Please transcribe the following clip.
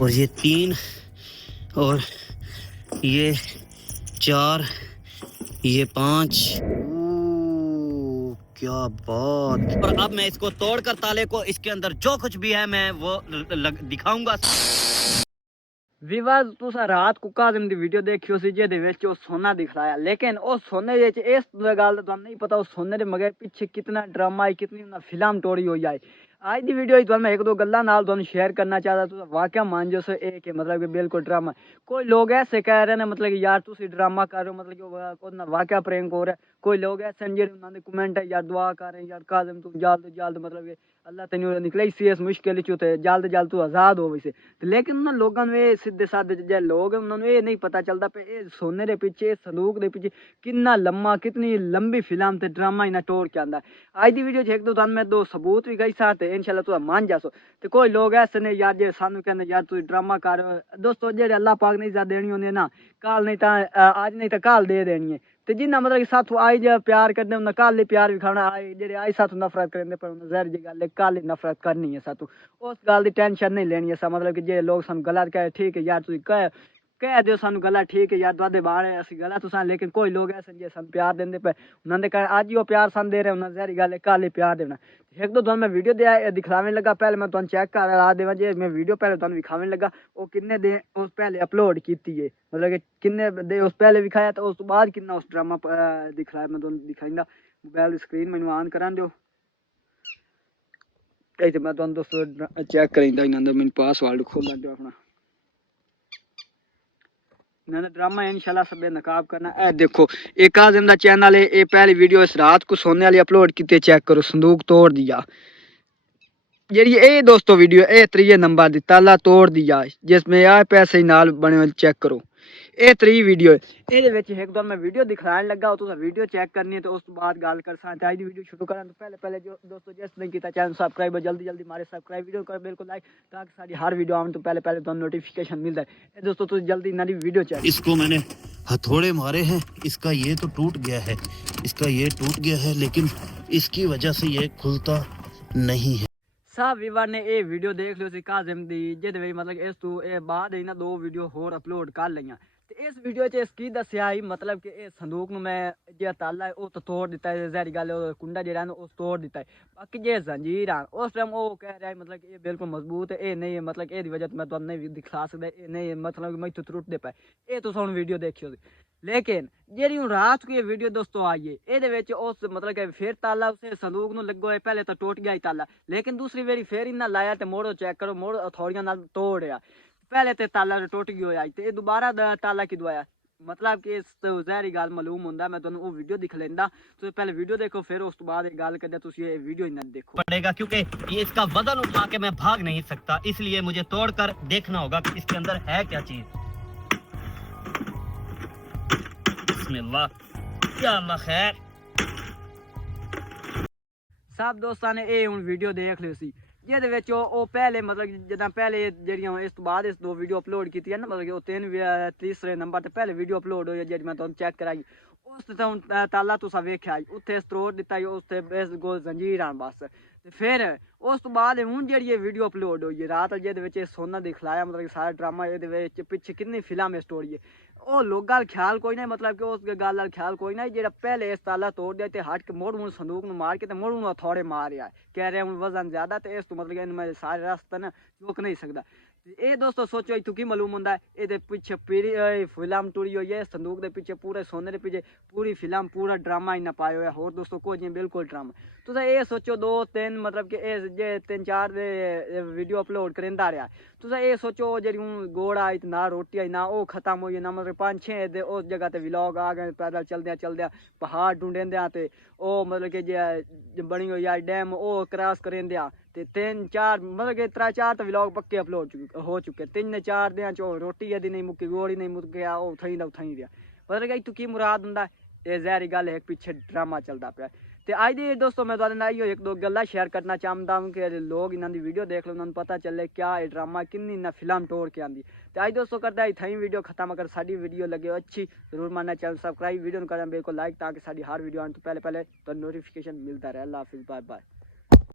और ये 3 और ये 4, ये 5। क्या बात। और अब मैं इसको तोड़कर ताले को, इसके अंदर जो कुछ भी है मैं वो दिखाऊंगा। विवाद तुसा रात को काज़म दी वीडियो देखियो सी जेदे विच ओ सोना दिखलाया, लेकिन ओ सोने विच इस गल दा तुहानू नहीं पता ओ सोने दे मगर पिछे कितना ड्रामा है, कितनी उन्हें फिल्म तोड़ी हुई है। आज दी वीडियो तुहानू मैं एक दो गल्लां नाल तुहानू शेयर करना चाहता, तुसा वाकया मान जो सो एक है मतलब कि बिल्कुल ड्रामा। कोई लोग ऐसे कह रहे हैं मतलब कि यार तुसी ड्रामा कर रहे हो, मतलब कि ओना वाकया प्रैंक हो रहा है। कोई लोग ऐसे हैं जेह्ड़े उन्हां दे कमेंट है यार दुआ कर रहे हैं यार काज़म तू जल्द जल्द मतलब कि अल्लाह तेनू निकले सी इस मुश्किल चो ते जल्द जल्द तू आज़ाद हो वैसे। लेकिन उन्होंने लोगों ने सीधे साधे जे लोग उन्होंने ये नहीं पता चलता पे ये सोने के पीछे संदूक के पीछे कितना लम्मा कितनी लंबी फिल्म ते ड्रामा इन्हें टोर के आंदा। आज की वीडियो एक दो तुम मैं दो सबूत भी गई साथ इंशाल्लाह तुम मान जासो। तो कोई लोग ऐसे ने यार जे सानू कहने यार तू ड्रामा कर, दोस्तों जेड़े अल्लाह पाक ने इज्जत देनी होंदी है ना, कल नहीं तो आज नहीं तो कल दे देनी है। तो जिन्ना मतलब कि साथू आई जो प्यार करते उन्हें कल ही प्यार विखाना, आई जेड़े आई साथू नफरत करेंगे पर उन्हें जहर जी गल है कल ही नफरत करनी है साथू। उस गल की टेंशन नहीं लेनी है मतलब कि जे लोग सानू गलत कहे ठीक है यार तुम कह दो सानू गलत ठीक है यार तुहाडे बारे असी गलत तुसा, लेकिन कोई लोग ऐसे जे सानू प्यार देंदे पे उन्होंने कहा आज ही वो प्यार सन दे रहे उन्हें जहरी गल है कल ही प्यार देना। एक दो तुम मैं वीडियो दे दिखावे लगा, पहले मैं तुम चेक कर ला देवा जे मैं वीडियो पहले तुम विखावे लगा वो किन्ने दे उस पहले अपलोड की है, मतलब कि किन्ने दे उस पहले विखाया तो उस बाद किन्ना उस ड्रामा दिखलाया मैं तुम दिखाईंदा। मोबाइल स्क्रीन मैनू ऑन करा दो तो मैं तुम दोस्तों चेक करेंदा इन्होंने मैंने पासवर्ड खोला दो अपना इन्होंने ड्रामा इंशाल्लाह सब नकाब करना। ए देखो एक काज़िम दा चैनल है, ये पहली वीडियो इस रात को सोने वाली अपलोड की, चेक करो संदूक तोड़ दिया। जी ए दोस्तों वीडियो ए 3 नंबर दी ताला तोड़ दिया जिसमें आ पैसे नाल बने चेक करो। ये 3 वीडियो एक दो मैं वीडियो दिखाने लगा तो वीडियो चेक करनी है तो उस बाद गल कर सकते। आज की वीडियो शुरू करें तो पहले पहले जो दोस्तों जिस नहीं किया चैनल सब्सक्राइब जल्दी जल्दी मारे सब्सक्राइब वीडियो कर बिल्कुल लाइक ताकि सारी हर वीडियो आने तो पहले पहले तो नोटिफिकेशन मिलता है। दोस्तों तो जल्दी इन्होंने वीडियो चेक। इसको मैंने हथौड़े मारे हैं, इसका ये तो टूट गया है, इसका ये टूट गया है, लेकिन इसकी वजह से ये खुलता नहीं है। सब वीवर ने ये वीडियो देख लो काज़िम दी जिद मतलब इस तू बाद ही ना 2 वीडियो होर अपलोड कर लिया। इस वीडियो च की दसिया ही मतलब कि इस संदूक में मैं जो ताला है वो तो तोड़ दिता है, जहरी गल कुंडा जो उस तोड़ दिता है। बाकी जो जंजीर आ उस टाइम वो कह रहा है मतलब कि ये बिल्कुल मजबूत है, ये नहीं है मतलब ये वजह मैं तुम नहीं दिखा सकता, ये नहीं है मतलब मैं तो टुटते पे ये तो हम वीडियो देखियो। लेकिन जी हूँ रात को ये वीडियो दोस्तों आई है ये उस मतलब कि फिर ताला उस संदूक में लगो है, पहले तो टूट गया ही ताला, लेकिन दूसरी बारी फिर इन्ना लाया तो मोड़ो चेक करो मोड़ हथौड़ियां तोड़िया पहले तो ताला टुट गया तो ये दोबारा ताला की दवाया मतलब कि इस जहरी गल मालूम होंगे। मैं तुम वो वीडियो दिख लेंदा तो पहले वीडियो देखो फिर उस बाद गल कर ये वीडियो ही ना देखो पड़ेगा क्योंकि ये इसका वजन उठा के मैं भाग नहीं सकता, इसलिए मुझे तोड़कर देखना होगा कि इसके अंदर है क्या चीज। बिस्मिल्लाह, या अल्लाह खैर। सब दोस्तों ने ये हूँ वीडियो देख लो सी जिहदे विच ओ पहले मतलब जिदा पहले जेहड़ियां इस तो बाद इस 2 वीडियो अपलोड की है ना मतलब कि 3 तीसरे नंबर ते पहले वीडियो अपलोड हुई जेहड़ी मैं तुम चेक कराई उस तो हूँ ताला तुसा वेख्या उत्थे तोड़ दिता उत्थे इस गोल जंजीर आन बस। फिर उस तो बाद हूँ जी ये वीडियो अपलोड हुई है रात जिहदे सोना दिखलाया मतलब कि सारा ड्रामा ये पिछे कितनी फिल्म स्टोरी है वो लोग ख्याल कोई ना मतलब कि उस गल ख्याल कोई ना जो पहले इस ताला तोड़ दिया तो हट के मोड़ मुड़ संदूक में मार के मोड़ मुड़ थोड़े मार रहा है कह रहे हूँ वजन ज्यादा तो इस तो मतलब कि मैं सारे रास्ते ना चुक नहीं सकता। ये दोस्तों सोचो इतों की मालूम होंगे ये पिछे पूरी फिल्म टुरी हुई है संदूक के पीछे पूरे सोने के पीछे पूरी फिल्म पूरा ड्रामा इन्हें पाया हुआ है होर दोस्तों कुछ नहीं बिल्कुल ड्रामा। तो ये सोचो 2-3 मतलब कि जे 3-4 वीडियो अपलोड करेंदा रहा तो ये सोचो जी हूँ गोड़ आई ना रोटी आई ना वो खत्म हुई ना मतलब 5-6 उस जगह ते व्लॉग आ गए पैदल चलद्या पहाड़ ढूंढेंद्या ते ओ मतलब कि जे बनी हुई है डैम वो क्रॉस करेंद्या ते 3-4 मतलब कि 3-4 तो व्लॉग पक्के अपलोड हो चुके 3-4 दिन चो रोटी यदि नहीं मुक्की गोड़ी नहीं मुक्या वो उठाई दिया मतलब कि तू की मुराद होंगे ये जहरी गल है पिछे ड्रामा चलता पाया। तो अज दी दोस्तों मैं तुहाडे नाल एक दो गल्लां शेयर करना चाहता हूँ कि लोग इन्हों की वीडियो देख लो उन्होंने पता चले क्या ये ड्रामा किन्नी इन्हें फिल्म तोड़ के आती। तो अज दोस्तों करता है थी वीडियो खत्म अगर साड़ी वीडियो लगे अच्छी जरूर मानना चैनल सब्सक्राइब वीडियो करना बिल्कुल लाइक ताकि साड़ी हर वीडियो आने तो पहले पहले तो नोटिफिकेशन मिलता रहे। अल्लाह हाफिज़, बाय बाय।